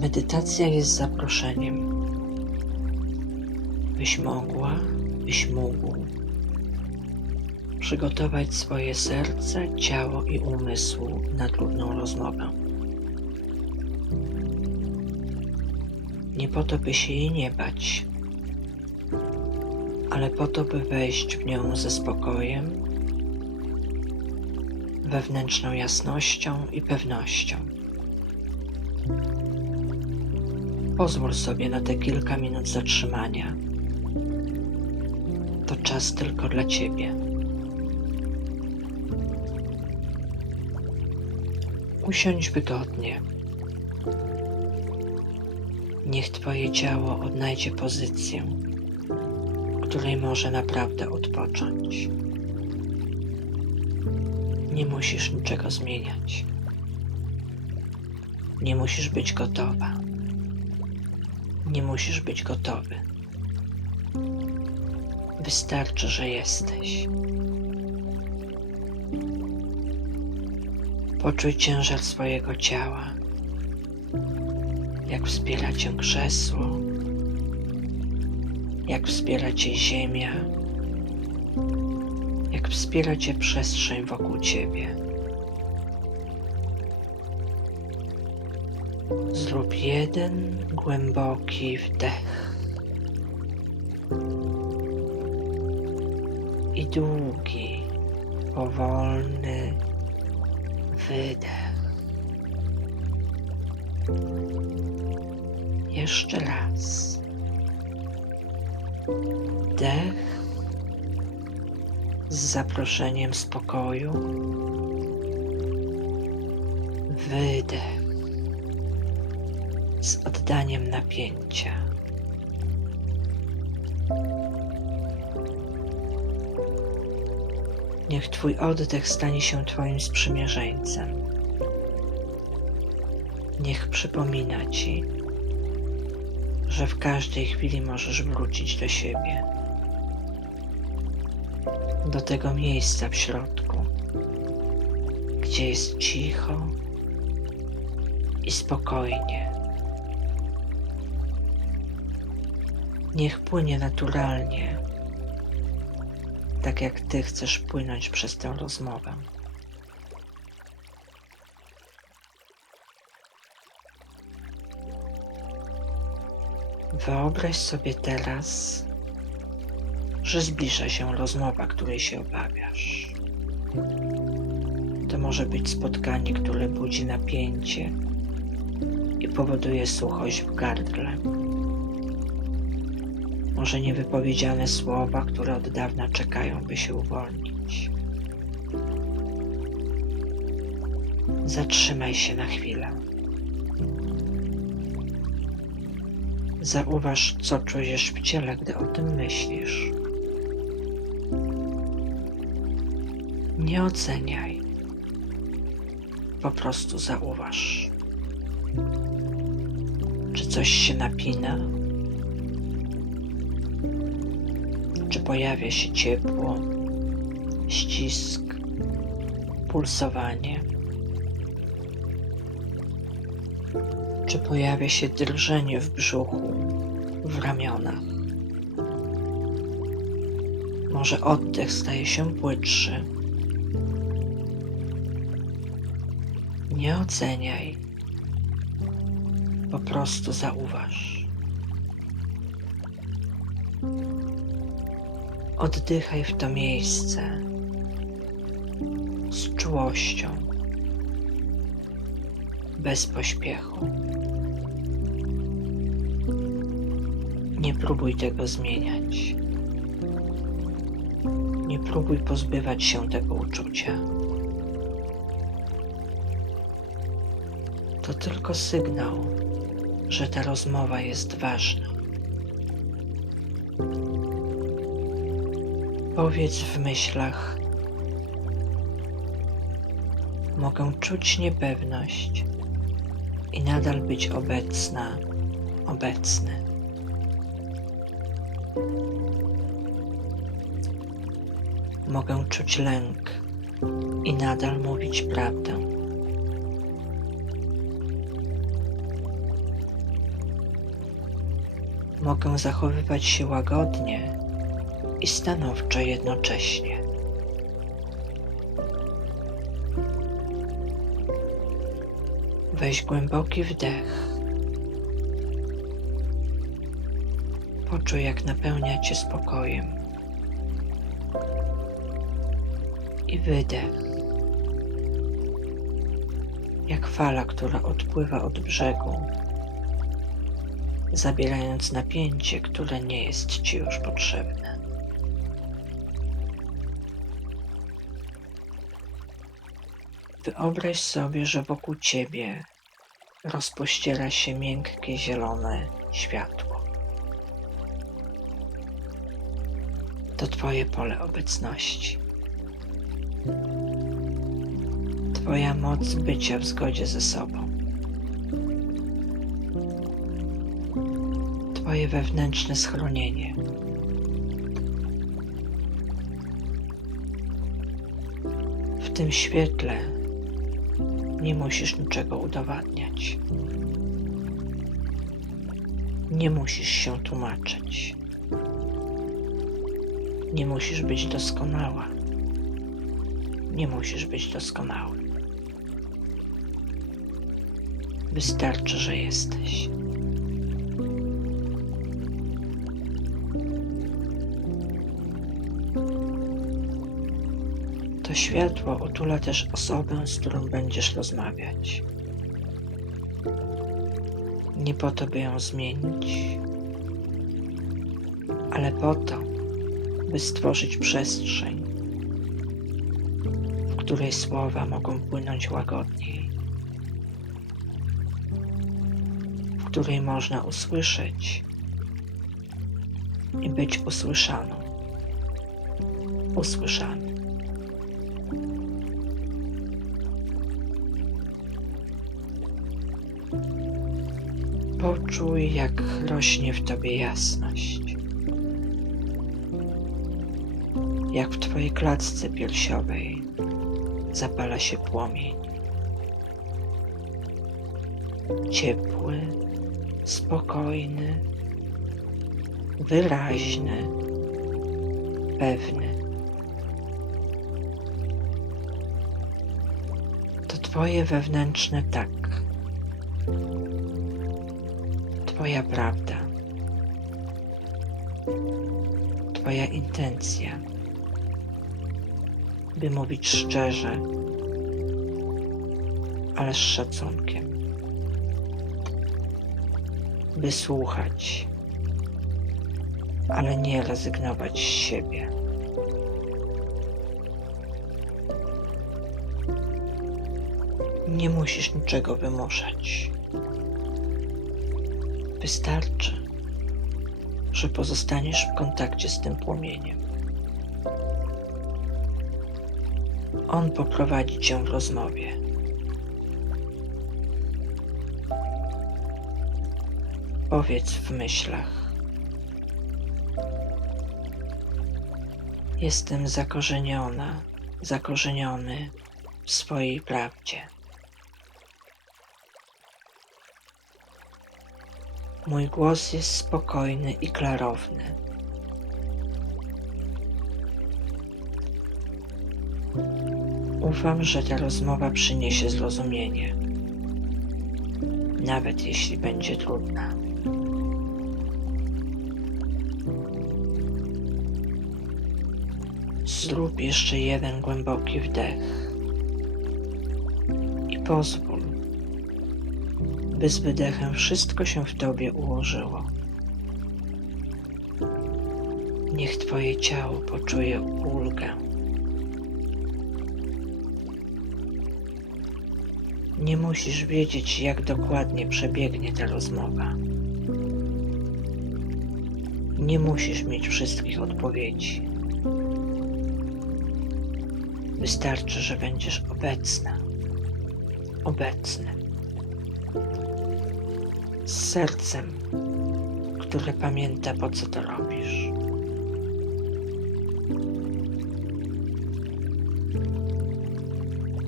Ta medytacja jest zaproszeniem, byś mogła, byś mógł przygotować swoje serce, ciało i umysł na trudną rozmowę. Nie po to, by się jej nie bać, ale po to, by wejść w nią ze spokojem, wewnętrzną jasnością i pewnością. Pozwól sobie na te kilka minut zatrzymania. To czas tylko dla Ciebie. Usiądź wygodnie. Niech Twoje ciało odnajdzie pozycję, w której może naprawdę odpocząć. Nie musisz niczego zmieniać. Nie musisz być gotowa. Nie musisz być gotowy. Wystarczy, że jesteś. Poczuj ciężar swojego ciała, jak wspiera cię krzesło, jak wspiera cię ziemia, jak wspiera cię przestrzeń wokół ciebie. Zrób jeden głęboki wdech i długi, powolny wydech. Jeszcze raz. Wdech z zaproszeniem spokoju. Wydech z oddaniem napięcia. Niech Twój oddech stanie się Twoim sprzymierzeńcem. Niech przypomina Ci, że w każdej chwili możesz wrócić do siebie, do tego miejsca w środku, gdzie jest cicho i spokojnie. Niech płynie naturalnie, tak jak Ty chcesz płynąć przez tę rozmowę. Wyobraź sobie teraz, że zbliża się rozmowa, której się obawiasz. To może być spotkanie, które budzi napięcie i powoduje suchość w gardle. Może niewypowiedziane słowa, które od dawna czekają, by się uwolnić. Zatrzymaj się na chwilę. Zauważ, co czujesz w ciele, gdy o tym myślisz. Nie oceniaj. Po prostu zauważ. Czy coś się napina? Czy pojawia się ciepło, ścisk, pulsowanie? Czy pojawia się drżenie w brzuchu, w ramionach? Może oddech staje się płytszy? Nie oceniaj, po prostu zauważ. Oddychaj w to miejsce z czułością, bez pośpiechu. Nie próbuj tego zmieniać. Nie próbuj pozbywać się tego uczucia. To tylko sygnał, że ta rozmowa jest ważna. Powiedz w myślach: Mogę czuć niepewność i nadal być obecna, obecny. Mogę czuć lęk i nadal mówić prawdę. mogę zachowywać się łagodnie i stanowczo jednocześnie. Weź głęboki wdech. Poczuj, jak napełnia cię spokojem. I wydech. Jak fala, która odpływa od brzegu, zabierając napięcie, które nie jest ci już potrzebne. Wyobraź sobie, że wokół ciebie rozpościera się miękkie zielone światło. To Twoje pole obecności. Twoja moc bycia w zgodzie ze sobą. Twoje wewnętrzne schronienie. W tym świetle nie musisz niczego udowadniać. Nie musisz się tłumaczyć. Nie musisz być doskonała. Nie musisz być doskonały. Wystarczy, że jesteś. To światło otula też osobę, z którą będziesz rozmawiać. Nie po to, by ją zmienić, ale po to, by stworzyć przestrzeń, w której słowa mogą płynąć łagodniej, w której można usłyszeć i być usłyszaną, usłyszanym. Poczuj, jak rośnie w tobie jasność. Jak w twojej klatce piersiowej zapala się płomień. Ciepły, spokojny, wyraźny, pewny. To twoje wewnętrzne tak. Twoja prawda. Twoja intencja, by mówić szczerze, ale z szacunkiem. By słuchać, ale nie rezygnować z siebie. Nie musisz niczego wymuszać. Wystarczy, że pozostaniesz w kontakcie z tym płomieniem. On poprowadzi cię w rozmowie. Powiedz w myślach. Jestem zakorzeniona, zakorzeniony w swojej prawdzie. Mój głos jest spokojny i klarowny. Ufam, że ta rozmowa przyniesie zrozumienie, nawet jeśli będzie trudna. Zrób jeszcze jeden głęboki wdech i pozwól, by z wydechem wszystko się w tobie ułożyło. Niech twoje ciało poczuje ulgę. Nie musisz wiedzieć, jak dokładnie przebiegnie ta rozmowa. Nie musisz mieć wszystkich odpowiedzi. Wystarczy, że będziesz obecna, obecny z sercem, które pamięta, po co to robisz.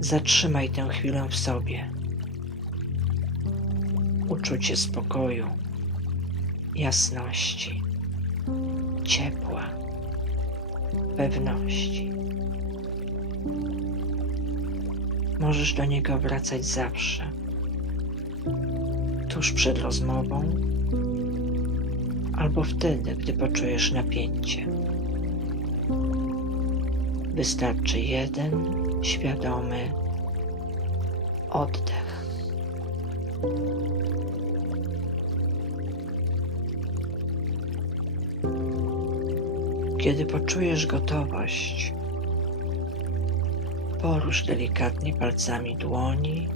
Zatrzymaj tę chwilę w sobie. Uczucie spokoju, jasności, ciepła, pewności. Możesz do niego wracać zawsze, tuż przed rozmową albo wtedy, gdy poczujesz napięcie. Wystarczy jeden świadomy oddech. Kiedy poczujesz gotowość, porusz delikatnie palcami dłoni,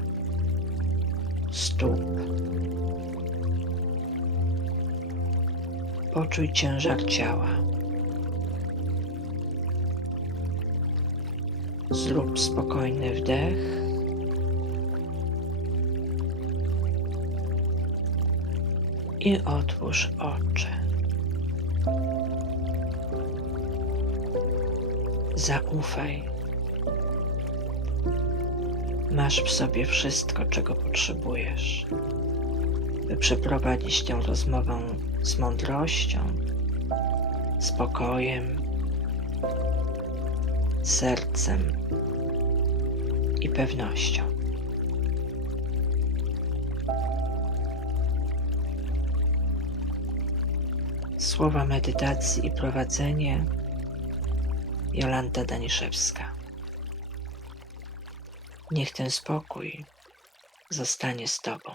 stóp. Poczuj ciężar ciała. Zrób spokojny wdech. I otwórz oczy. Zaufaj. Masz w sobie wszystko, czego potrzebujesz, by przeprowadzić tę rozmowę z mądrością, spokojem, sercem i pewnością. Słowa medytacji i prowadzenie Jolanta Daniszewska. Niech ten spokój zostanie z Tobą.